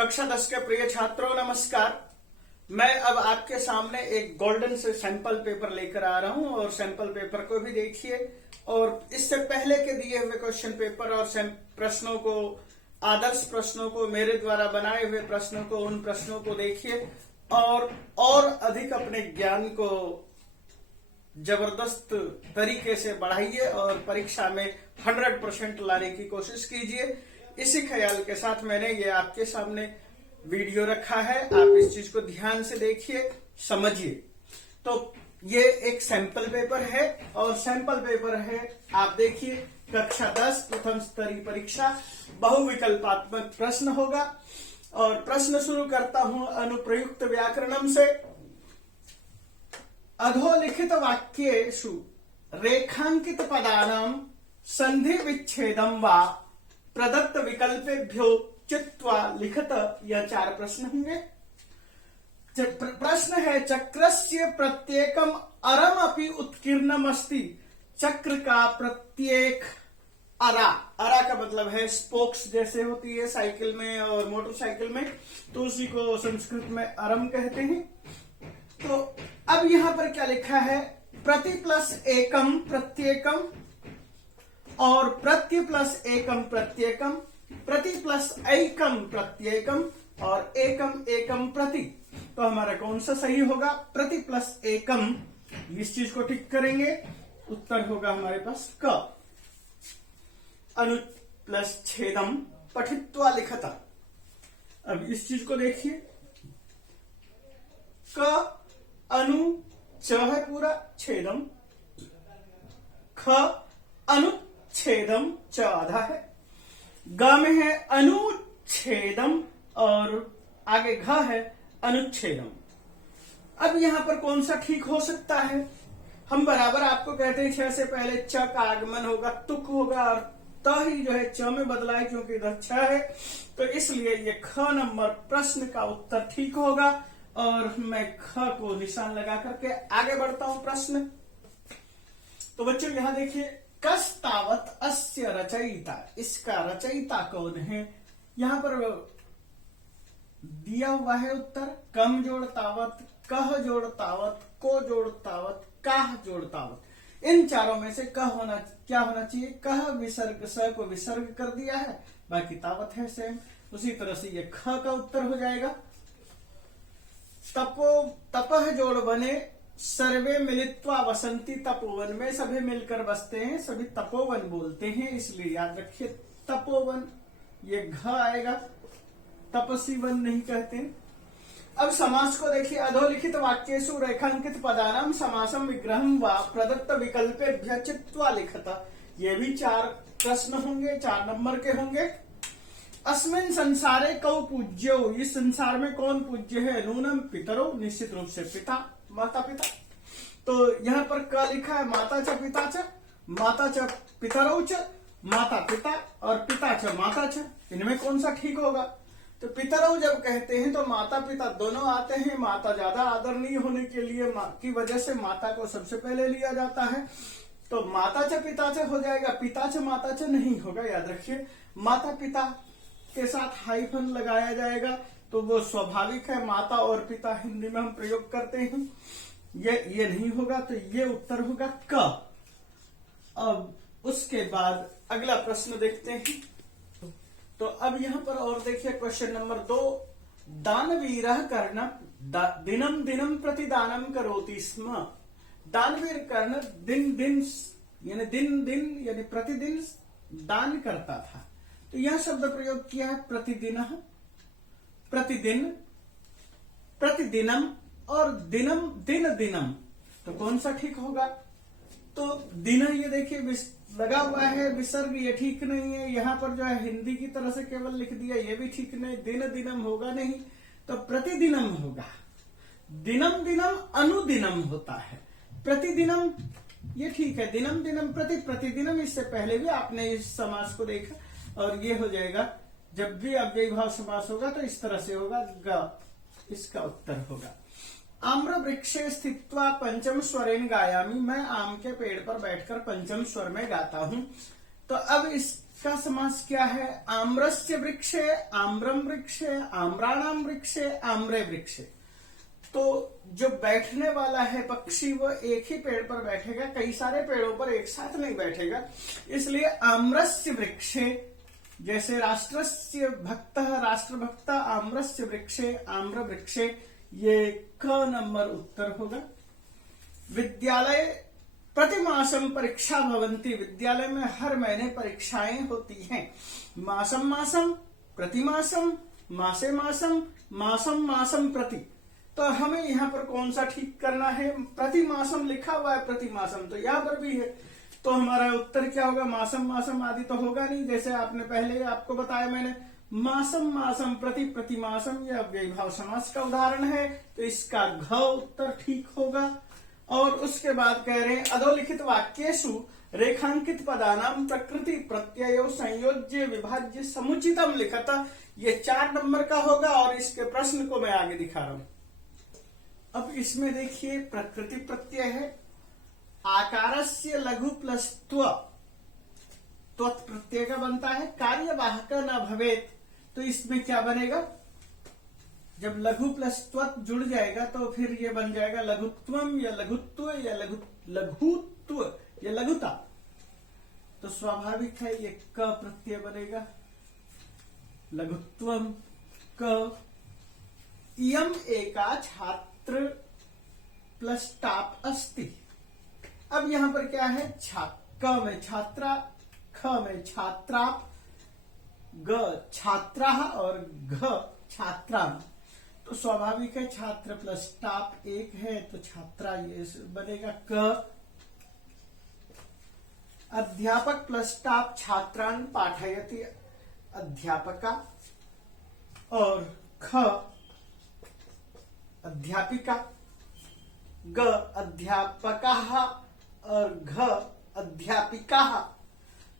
कक्षा 10 के प्रिय छात्रों नमस्कार। मैं अब आपके सामने एक गोल्डन से सैंपल पेपर लेकर आ रहा हूं और सैंपल पेपर को भी देखिए और इससे पहले के दिए हुए क्वेश्चन पेपर और प्रश्नों को, आदर्श प्रश्नों को, मेरे द्वारा बनाए हुए प्रश्नों को, उन प्रश्नों को देखिए और अधिक अपने ज्ञान को जबरदस्त तरीके से बढ़ाइए और परीक्षा में 100% लाने की कोशिश कीजिए। इसी ख्याल के साथ मैंने ये आपके सामने वीडियो रखा है, आप इस चीज को ध्यान से देखिए, समझिए। तो ये एक सैंपल पेपर है और सैंपल पेपर है, आप देखिए, कक्षा 10 प्रथम स्तरीय परीक्षा बहुविकल्पात्मक प्रश्न होगा। और प्रश्न शुरू करता हूं अनुप्रयुक्त व्याकरणम से। अधोलिखित वाक्येषु रेखांकित पदानां संधि विच्छेदम वा प्रदत्त विकल्पेभ्यो चित्वा लिखत। यह 4 प्रश्न होंगे। प्रश्न है चक्रस्य प्रत्येकम अरम अपि उत्कीर्णम अस्ति। चक्र का प्रत्येक अरा का मतलब है स्पोक्स, जैसे होती है साइकिल में और मोटरसाइकिल में, तो उसी को संस्कृत में अरम कहते हैं। तो अब यहां पर क्या लिखा है, प्रति प्लस एकम प्रत्येकम और प्रत्य प्लस एकम प्रत्येकम, प्रति प्लस एकम प्रत्येकम और एकम एकम प्रति। तो हमारा कौन सा सही होगा, प्रति प्लस एकम। इस चीज को टिक करेंगे, उत्तर होगा हमारे पास क। अनु प्लस छेदम पठित्वा लिखता। अब इस चीज को देखिए, क अनु च है पूरा, छेदम ख अनुच्छेदम च आधा है, ग में है अनुच्छेदम और आगे घ है अनुच्छेदम। अब यहां पर कौन सा ठीक हो सकता है, हम बराबर आपको कहते हैं छ से पहले च का आगमन होगा, तुक होगा और त ही जो है च में बदला है क्योंकि इधर छ है, तो इसलिए ये ख नंबर प्रश्न का उत्तर ठीक होगा। और मैं ख को निशान लगा करके आगे बढ़ता हूं प्रश्न। तो बच्चों यहां देखिए, कस्तावत अस्य रचयिता, इसका रचयिता कौन है, यहां पर दिया हुआ है उत्तर कम जोड़ तावत, कह जोड़ तावत, को जोड़ तावत, काह जोड़ तावत। इन चारों में से क्या होना चाहिए, कह विसर्ग स को विसर्ग कर दिया है, बाकी तावत है सेम। उसी तरह से ये ख का उत्तर हो जाएगा। तपह जोड़ बने सर्वे मिलित्वा वसंती तपोवन, में सभी मिलकर बसते हैं, सभी तपोवन बोलते हैं, इसलिए याद रखिए तपोवन। ये घ आएगा, तपसी वन नहीं कहते। अब समास को देखिए, अधोलिखित वाक्येषु रेखांकित पदानां समासम विग्रहम वा प्रदत्त विकल्पेभ्यः चित्वा लिखत। ये भी 4 प्रश्न होंगे, 4 नंबर के होंगे। अस्मिन् संसारे कौ पूज्यो, इस संसार में कौन पूज्य है, नूनम पितरो, निश्चित रूप से पिता, माता पिता। तो यहाँ पर क्या लिखा है, माता च पिता च, माता च पितरो च, माता पिता और पिता च माता च। इनमें कौन सा ठीक होगा, तो पितरो जब कहते हैं तो माता पिता दोनों आते हैं। माता ज्यादा आदरणीय होने के लिए की वजह से माता को सबसे पहले लिया जाता है, तो माता च पिता च हो जाएगा, पिता च माता च नहीं होगा। याद रखिए, माता पिता के साथ हाइफन लगाया जाएगा तो वो स्वाभाविक है, माता और पिता हिंदी में हम प्रयोग करते हैं, ये नहीं होगा, तो ये उत्तर होगा क। अब उसके बाद अगला प्रश्न देखते हैं। तो अब यहां पर और देखिए क्वेश्चन नंबर 2, दानवीरः कर्ण दिनम दिनम प्रतिदानम करोति स्म। दानवीर कर्ण दिन यानी प्रतिदिन दान करता था। तो यह शब्द प्रयोग किया है प्रतिदिन, प्रतिदिन, प्रतिदिनम और दिनम दिनम। तो कौन सा ठीक होगा, तो दिन ये देखिए लगा हुआ है विसर्ग, ये ठीक नहीं है। यहां पर जो है हिंदी की तरह से केवल लिख दिया, ये भी ठीक नहीं, दिनम होगा नहीं, तो प्रतिदिनम होगा। दिनम अनुदिनम होता है, प्रतिदिनम ये ठीक है, दिनम प्रतिदिनम। इससे पहले भी आपने इस समास को देखा और ये हो जाएगा, जब भी अव्ययी भाव समास होगा तो इस तरह से होगा, ग, इसका उत्तर होगा। आम्र वृक्षे स्थित्वा पंचम स्वरेन गायामी, मैं आम के पेड़ पर बैठकर पंचम स्वर में गाता हूं। तो अब इस का समास क्या है? आम्रस्य वृक्षे, आम्रम वृक्षे, आम्राणाम वृक्षे, आम्रे वृक्षे। तो जो बैठने वाला है पक्षी वो एक ही पेड़ पर बैठेगा, कई सारे पेड़ों पर एक साथ नहीं बैठेगा। इसलिए आम्रस्य वृक्षे, जैसे राष्ट्रस्य भक्तः राष्ट्रभक्ता आम्रस्य वृक्षे, आम्र वृक्षे, ये क नंबर उत्तर होगा। विद्यालय प्रतिमासम परीक्षा भवंती, विद्यालय में हर महीने परीक्षाएं होती हैं। मासम मासम, प्रतिमासम, मासे मासम, मासम मासम प्रति। तो हमें यहाँ पर कौन सा ठीक करना है? प्रतिमासम लिखा हुआ है, प्रतिमासम तो यहाँ पर भी है, तो हमारा उत्तर क्या होगा? मासम मासम आदि तो होगा नहीं, जैसे आपने पहले आपको बताया मैंने, मासम मासम प्रति प्रतिमासम, यह अव्ययीभाव समास का उदाहरण है, तो इसका घ उत्तर ठीक होगा। और उसके बाद कह रहे हैं अधोलिखित वाक्येषु रेखांकित पदानाम प्रकृति प्रत्ययो संयोज्य विभाज्य समुचितम लिखत, ये 4 नंबर का होगा और इसके प्रश्न को मैं आगे दिखा रहा हूं। अब इसमें देखिए प्रकृति प्रत्यय है, आकारस्य लघु प्लस त्व, त्वत् प्रत्यय का बनता है, कार्यवाहक न भवेत, तो इसमें क्या बनेगा? जब लघु प्लस त्वत् जुड़ जाएगा तो फिर ये बन जाएगा लघुत्वम या लघुत्व या लघुत्व या लघुता, तो स्वाभाविक है ये क प्रत्यय बनेगा, लघुत्वम क। इयम एका छात्र प्लस टाप अस्ति। अब यहां पर क्या है? क में छात्रा, ख में छात्रा, ग छात्रा और घ छात्रा, तो स्वाभाविक है छात्र प्लस टाप 1 है, तो छात्रा ये बनेगा क। अध्यापक प्लस टाप छात्रान पाठयति, अध्यापका, और ख अध्यापिका, ग अध्यापका और घ अध्यापिका।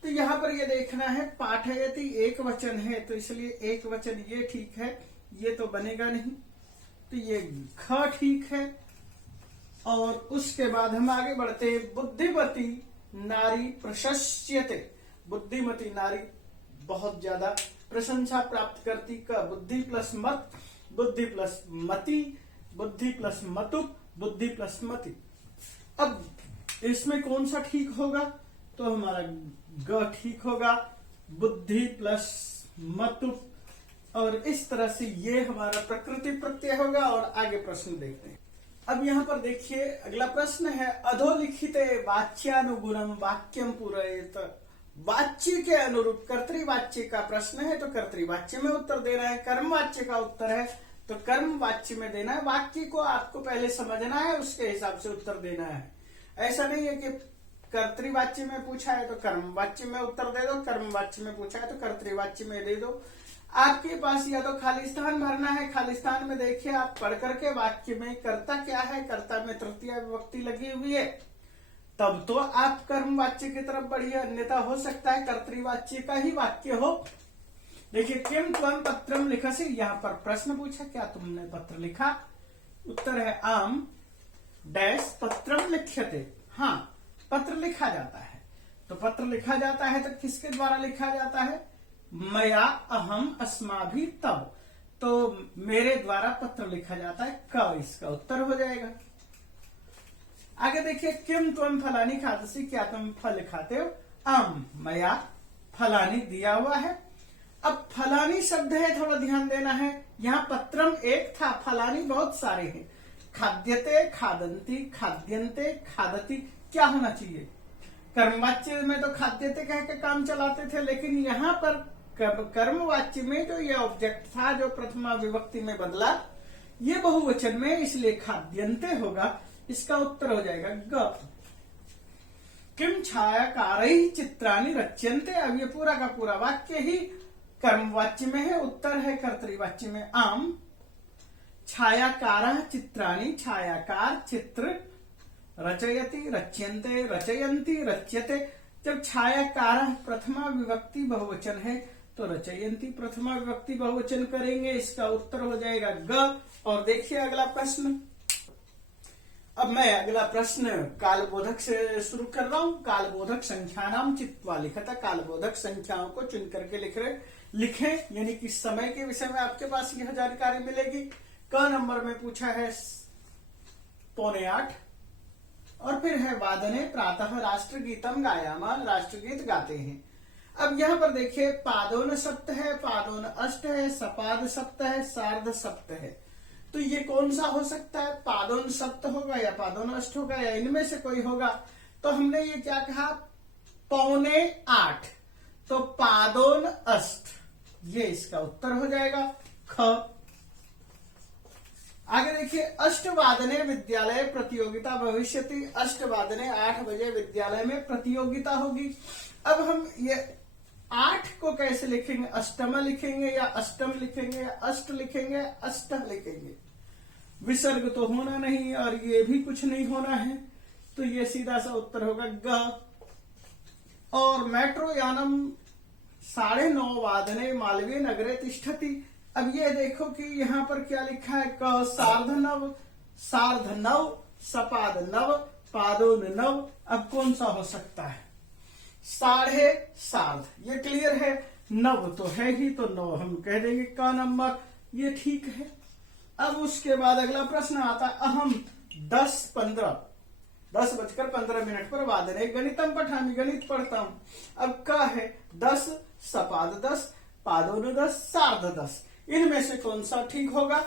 तो यहां पर ये देखना है पाठयति एक वचन है, तो इसलिए एक वचन ये ठीक है, ये तो बनेगा नहीं, तो ये ख ठीक है। और उसके बाद हम आगे बढ़ते हैं, बुद्धिमती नारी प्रशस्यते, बुद्धिमती नारी बहुत ज्यादा प्रशंसा प्राप्त करती का, बुद्धि प्लस मत, बुद्धि प्लस मति, बुद्धि प्लस मतु, बुद्धि प्लस मति। अब इसमें कौन सा ठीक होगा? तो हमारा ग ठीक होगा, बुद्धि प्लस मतु, और इस तरह से ये हमारा प्रकृति प्रत्यय होगा। और आगे प्रश्न देखते हैं। अब यहाँ पर देखिए अगला प्रश्न है, अधोलिखिते वाच्यानुगुणम वाक्यम पूरयेत, वाच्य के अनुरूप कर्तृवाच्य का प्रश्न है तो कर्तृवाच्य में उत्तर देना है, कर्म वाच्य का उत्तर है तो कर्म वाच्य में देना है। वाक्य को आपको पहले समझना है, उसके हिसाब से उत्तर देना है। ऐसा नहीं है कि कर्तृवाच्य में पूछा है तो कर्म वाच्य में उत्तर दे दो, कर्म वाच्य में पूछा है तो कर्तृवाच्य में दे दो। आपके पास या तो खाली स्थान भरना है, खाली स्थान में देखिए आप पढ़ करके वाक्य में कर्ता क्या है, कर्ता में तृतीय विभक्ति लगी हुई है, तब तो आप कर्म वाच्य की तरफ बढ़िए, अन्यथा हो सकता है कर्तृवाच्य का ही वाक्य हो। देखिए किम त्वम पत्रम लिखसि, यहाँ पर प्रश्न पूछा क्या तुमने पत्र लिखा, उत्तर है आम डैश पत्रम लिख्यते, हाँ पत्र लिखा जाता है। तो पत्र लिखा जाता है तो किसके द्वारा लिखा जाता है? मया अहम अस्माभि तब, तो मेरे द्वारा पत्र लिखा जाता है, क इसका उत्तर हो जाएगा। आगे देखिए किम त्वम फलानी खादसी, क्या तुम फल खाते हो? आम मया फलानी दिया हुआ है। अब फलानी शब्द है, थोड़ा ध्यान देना है, यहाँ पत्रम एक था, फलानी बहुत सारे हैं। खाद्यते, खादंती, खाद्यंते, खादती, क्या होना चाहिए? कर्मवाच्य में तो खाद्यते कह के काम चलाते थे, लेकिन यहाँ पर कर्मवाच्य में जो ये ऑब्जेक्ट था जो प्रथमा विभक्ति में बदला, ये बहुवचन में, इसलिए खाद्यंते होगा, इसका उत्तर हो जाएगा ग। किम छायाकारैः चित्राणि रच्यन्ते, अब ये पूरा का पूरा वाक्य ही कर्मवाच्य में है, उत्तर है कर्तृवाच्य में आम। छायाकारः चित्राणि, छायाकार चित्र, रचयति रच्यन्ते, रचयन्ति रच्यते। जब छायाकार प्रथमा विभक्ति बहुवचन है तो रचयन्ति प्रथमा विभक्ति बहुवचन करेंगे, इसका उत्तर हो जाएगा ग। और देखिए अगला प्रश्न, अब मैं अगला प्रश्न कालबोधक से शुरू कर रहा हूं। कालबोधक संख्यानाम चित्वा लिखता, कालबोधक संख्याओं को चुन करके लिखें, यानी कि समय के विषय में आपके पास यह जानकारी मिलेगी। क नंबर में पूछा है 7:45 और फिर है वादने प्रातः राष्ट्रगीतम गायामान, राष्ट्रगीत गाते हैं। अब यहां पर देखिए पादोन सप्त है, पादोन अष्ट है, सपाद सप्त है, सार्ध सप्त है। तो ये कौन सा हो सकता है? पादोन सप्त होगा या पादोन अष्ट होगा या इनमें से कोई होगा। तो हमने ये क्या कहा? 7:45, तो पादोन अष्ट, ये इसका उत्तर हो जाएगा ख। आगे देखिए अष्टवादने विद्यालय प्रतियोगिता भविष्यति, अष्टवादने 8 बजे विद्यालय में प्रतियोगिता होगी। अब हम ये 8 को कैसे लिखेंगे? अष्टम लिखेंगे या अष्टम लिखेंगे या अष्ट लिखेंगे, अष्ट लिखेंगे। विसर्ग तो होना नहीं और ये भी कुछ नहीं होना है, तो ये सीधा सा उत्तर होगा ग। और मेट्रो यानम 9:30 वादने मालवीय नगरे तिष्ठति। अब ये देखो कि यहाँ पर क्या लिखा है? क सार्ध नव, सपाद नव, पादोन नव। अब कौन सा हो सकता है? साढ़े सार्ध, ये क्लियर है। नव तो है ही, तो 9 हम कह देंगे क नंबर, ये ठीक है। अब उसके बाद अगला प्रश्न आता है अहम 10:15 पर वादने गणितम पठामी, गणित पढ़ता हूं। अब क है 10, सपाद 10, पादोन 10, सार्ध 10। इनमें से कौन सा ठीक होगा?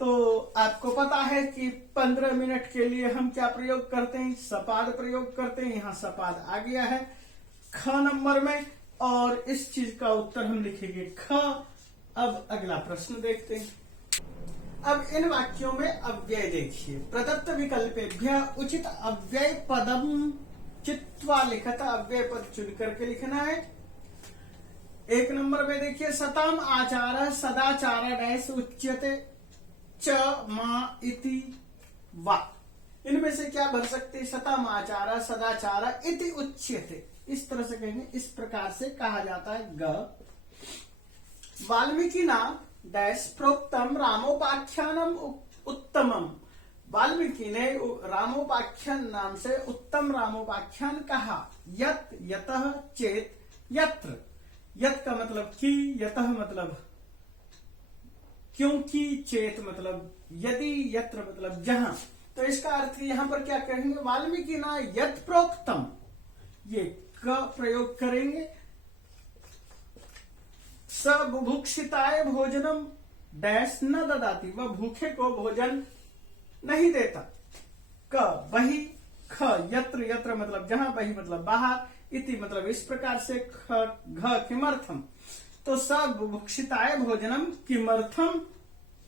तो आपको पता है कि 15 मिनट के लिए हम क्या प्रयोग करते हैं? सपाद प्रयोग करते हैं। यहां सपाद आ गया है ख नंबर में और इस चीज का उत्तर हम लिखेंगे ख। अब अगला प्रश्न देखते हैं। अब इन वाक्यों में अव्यय देखिए। प्रदत्त विकल्पेभ्य उचित अव्यय पदम चित्वा लिखता, अव्यय पद चुन करके लिखना है। 1 नंबर में देखिए सताम आचार सदाचार डैश उच्यते च मा इति वा। इनमें से क्या बन सकते? सताम आचार सदाचार इति उच्यते, इस तरह से कहेंगे, इस प्रकार से कहा जाता है ग। वाल्मीकि ना डैश प्रोक्तम रामोपाख्यानम उत्तमम। वाल्मीकि ने रामोपाख्यान नाम से उत्तम रामोपाख्यान कहा। यत, यतः, चेत, यत्र। यत का मतलब कि, यतः मतलब क्योंकि, चेत मतलब यदि, यत्र मतलब जहां। तो इसका अर्थ यहां पर क्या कहेंगे? वाल्मीकि ना यत प्रोक्तम, ये क प्रयोग करेंगे। स बुभुक्षिताय भोजनम डैश न ददाती, वह भूखे को भोजन नहीं देता। क बही, ख यत्र, यत्र मतलब जहां, बही मतलब बाहर, इति मतलब इस प्रकार से, घ किमर्थम। तो स बुभुक्षिताय भोजनम किमर्थम,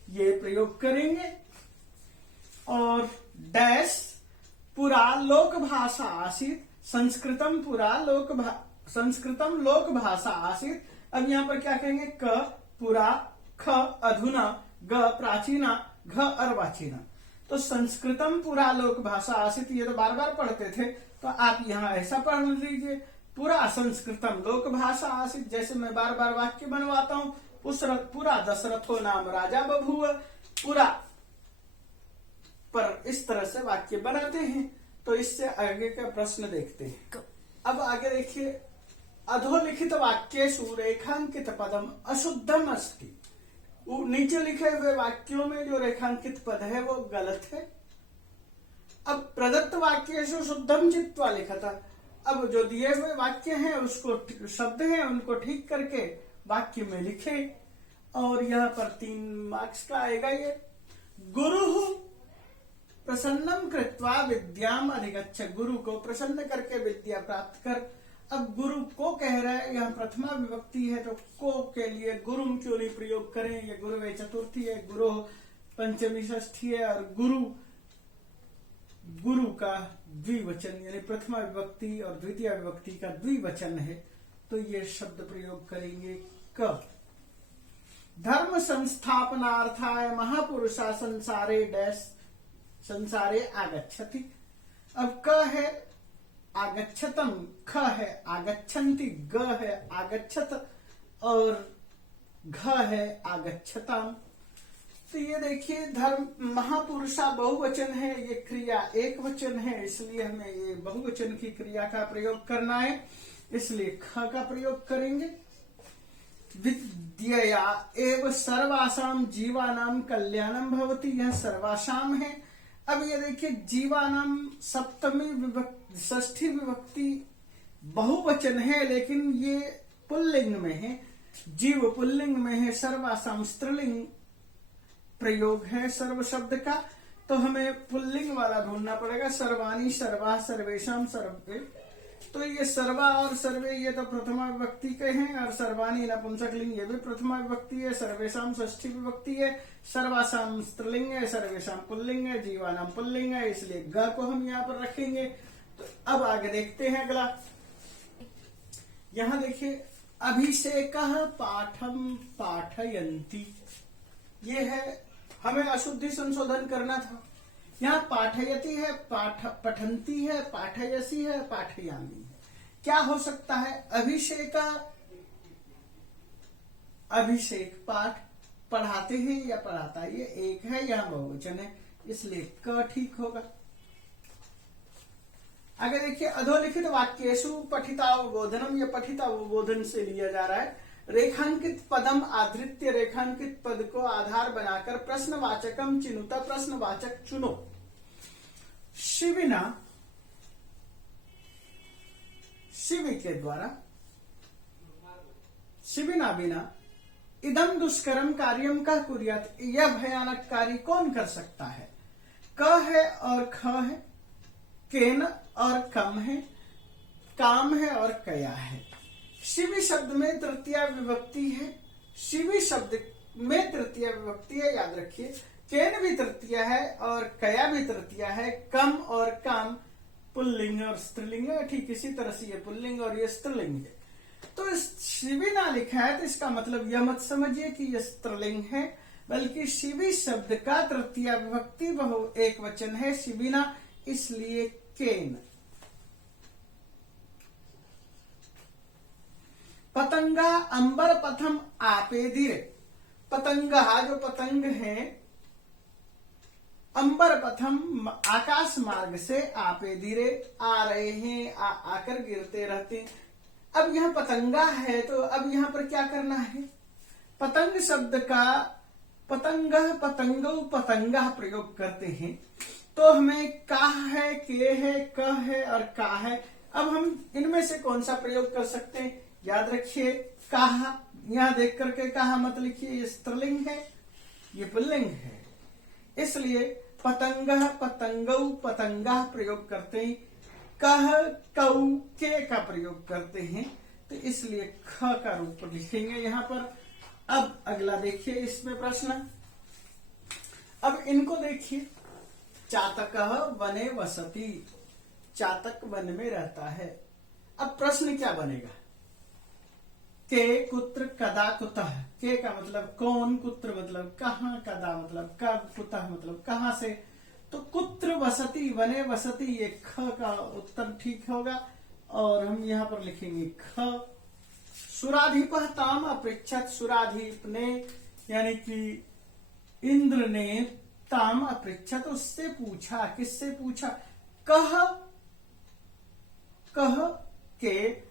ये प्रयोग करेंगे। और डैश पुरा लोक भाषा आसीत, संस्कृतम पुरा संस्कृतम लोक भाषा आसीत। अब यहां पर क्या कहेंगे? क पुरा, ख अधुना, ग प्राचीना, घ अर्वाचीना। तो संस्कृतम पुरा लोक भाषा आसीत, ये तो बार बार पढ़ते थे, तो आप यहां ऐसा पढ़ लीजिए पुरा संस्कृतम लोक भाषा आसीत। जैसे मैं बार बार वाक्य बनवाता हूं, पुरा दशरथो नाम राजा बभूव, पुरा पर इस तरह से वाक्य बनाते हैं। तो इससे आगे का प्रश्न देखते हैं। अब आगे देखिए अधोलिखित वाक्येषु रेखांकित पदम अशुद्धम अस्ति। नीचे लिखे हुए वाक्यों में जो रेखांकित पद है वो गलत है। अब प्रदत्त वाक्येषु शुद्धम चित्वा लिखा था। अब जो दिए हुए वाक्य हैं उसको, शब्द हैं उनको ठीक करके वाक्य में लिखे। और यहाँ पर 3 मार्क्स का आएगा ये। गुरु प्रसन्नम कृत्वा विद्याम अधिगच्छ, गुरु को प्रसन्न करके विद्या प्राप्त कर। अब गुरु को कह रहा है, यहाँ प्रथमा विभक्ति है तो को के लिए गुरुम क्यों नहीं प्रयोग करें? ये गुरुवे चतुर्थी है, गुरु पंचमी षष्ठी है और गुरु का द्विवचन यानी प्रथमा विभक्ति और द्वितीय विभक्ति का द्विवचन है, तो ये शब्द प्रयोग करेंगे क। धर्म संस्थापनार्थाय महापुरुषा संसारे डैश संसारे आगच्छति। अब क है आगच्छतम, ख है आगच्छन्ति, ग है आगच्छत और घ है आगच्छताम। तो ये देखिए धर्म महापुरुषा बहुवचन है, ये क्रिया एक वचन है, इसलिए हमें ये बहुवचन की क्रिया का प्रयोग करना है, इसलिए ख का प्रयोग करेंगे। विद्यया एव सर्वासाम जीवानाम कल्याणम भवति, यह सर्वासाम है। अब ये देखिए जीवानाम सप्तमी विभक्ति षष्ठी विभक्ति बहुवचन है, लेकिन ये पुल्लिंग में है, जीव पुल्लिंग में है, सर्वासाम स्त्रीलिंग प्रयोग है सर्व शब्द का, तो हमें पुल्लिंग वाला ढूंढना पड़ेगा। सर्वाणी सर्वा सर्वेशम सर्वे, तो ये सर्वा और सर्वे ये तो प्रथमा विभक्ति के हैं, और सर्वाणी नपुंसकलिंग ये भी प्रथमा विभक्ति है, सर्वेशम षष्ठी विभक्ति है, सर्वासाम स्त्रीलिंग है, सर्वेशम पुल्लिंग है, जीवानाम पुल्लिंग है, इसलिए ग को हम यहाँ पर रखेंगे। तो अब आगे देखते हैं अगला। यहां देखिए अभिषेक पाठम पाठयंती, ये है, हमें अशुद्धि संशोधन करना था। यहाँ पाठयति है, पठंती है, पाठयसी है, पाठयामी है, क्या हो सकता है? अभिषेक, अभिषेक पाठ पढ़ाते हैं या पढ़ाता है, ये एक है, यहाँ बहुवचन है, इसलिए क ठीक होगा। आगे देखिए अधोलिखित वाक्येषु पठितावबोधनम, यह पठितावबोधन से लिया जा रहा है। रेखांकित पदम आधृत्य, रेखांकित पद को आधार बनाकर प्रश्नवाचकम चिनुता, प्रश्नवाचक चुनो। शिविना, शिवि के द्वारा, शिविना बिना इदम दुष्करम कार्यम कह कुर्यात, यह भयानक कार्य कौन कर सकता है? क है और ख है, केन और कम है, काम है और कया है। शिवि शब्द में तृतीया विभक्ति है, शिवि शब्द में तृतीया विभक्ति है, याद रखिए। केन भी तृतीया है और कया भी तृतीया है, कम और काम पुल्लिंग और स्त्रीलिंग है, ठीक इसी तरह से ये पुल्लिंग और ये स्त्रीलिंग है। तो शिविना लिखा है तो इसका मतलब यह मत समझिए कि यह स्त्रीलिंग है, बल्कि शिवि शब्द का तृतीया विभक्ति बहु एक वचन है शिविना, इसलिए केन। पतंगा अंबर पथम आपे धीरे, पतंगा जो पतंग है अंबर पथम आकाश मार्ग से आपे धीरे आ रहे हैं, आकर गिरते रहते हैं। अब यह पतंगा है तो अब यहाँ पर क्या करना है? पतंग शब्द का पतंग पतंगो पतंगा प्रयोग करते हैं, तो हमें का है, के है, क है और का है। अब हम इनमें से कौन सा प्रयोग कर सकते हैं? याद रखिए कहा, यहां देख करके कहा मत लिखिए, ये स्त्रीलिंग है, ये पुल्लिंग है, इसलिए पतंग पतंगौ पतंगा प्रयोग करते हैं, कह कौ के का प्रयोग करते हैं, तो इसलिए ख का रूप लिखेंगे यहां पर। अब अगला देखिए इसमें प्रश्न, अब इनको देखिए। चातक वने वसति, चातक वन में रहता है। अब प्रश्न क्या बनेगा? के कुत्र कदा कुतः, के का मतलब कौन, कुत्र मतलब कहाँ, कदा मतलब कब, कुतः मतलब कहाँ से। तो कुत्र वसति, वने वसति, ये ख का उत्तर ठीक होगा और हम यहाँ पर लिखेंगे ख। सुराधिप ताम अपृच्छत, सुराधिप ने यानी कि इंद्र ने ताम अपृच्छत उससे पूछा, किससे पूछा? कह, कह के,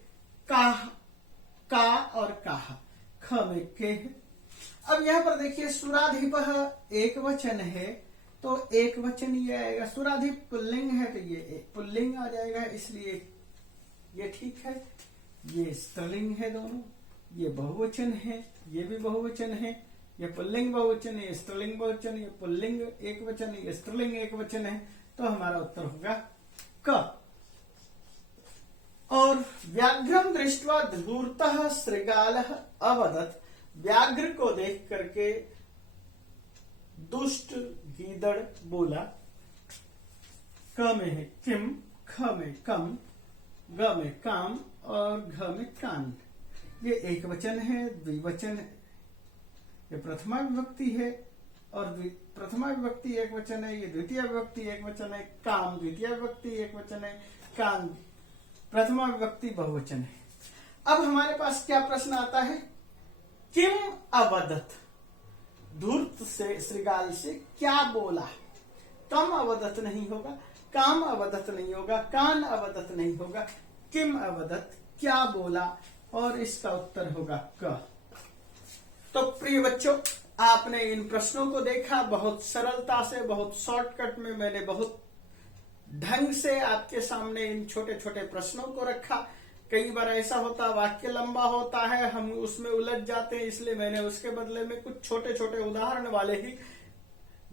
का और काह, ख में के है। अब यहां पर देखिए सुराधिप एक वचन है तो एक वचन ये आएगा, सुराधिप पुल्लिंग है तो ये एक पुल्लिंग आ जाएगा, इसलिए ये ठीक है। ये स्त्रीलिंग है दोनों, ये बहुवचन है, ये भी बहुवचन है, ये पुल्लिंग बहुवचन है, ये स्त्रीलिंग बहुवचन, ये पुल्लिंग एक वचन है, ये स्त्रीलिंग एक वचन है, तो हमारा उत्तर होगा क। और व्याघ्रम दृष्टवा धूर्तः श्रृगालः अवदत्, व्याघ्र को देख करके दुष्ट गीदड़ बोला। क में है किम, ख में कम, ग में काम और घ में कांड। ये एक वचन है, द्विवचन है, ये प्रथमा विभक्ति है और प्रथमा विभक्ति एक वचन है, ये द्वितीय विभक्ति एक वचन है, काम द्वितीय विभक्ति एक वचन है, कान प्रथमा विभक्ति बहुवचन है। अब हमारे पास क्या प्रश्न आता है? किम अवदत्, धूर्त से श्रृगाल से क्या बोला। कम अवदत नहीं होगा, काम अवदत नहीं होगा, कान अवदत नहीं होगा, किम अवदत क्या बोला, और इसका उत्तर होगा क। तो प्रिय बच्चों, आपने इन प्रश्नों को देखा, बहुत सरलता से, बहुत शॉर्टकट में मैंने बहुत ढंग से आपके सामने इन छोटे छोटे प्रश्नों को रखा। कई बार ऐसा होता वाक्य लंबा होता है, हम उसमें उलझ जाते हैं, इसलिए मैंने उसके बदले में कुछ छोटे छोटे उदाहरण वाले ही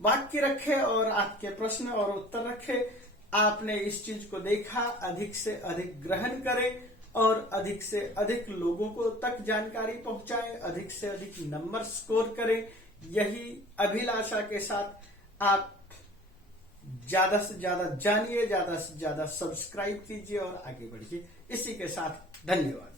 वाक्य रखे और आपके प्रश्न और उत्तर रखे। आपने इस चीज को देखा, अधिक से अधिक ग्रहण करें और अधिक से अधिक लोगों को तक जानकारी पहुंचाएं, अधिक से अधिक नंबर स्कोर करें। यही अभिलाषा के साथ आप ज्यादा से ज्यादा जानिए, ज्यादा से ज्यादा सब्सक्राइब कीजिए और आगे बढ़िए। इसी के साथ धन्यवाद।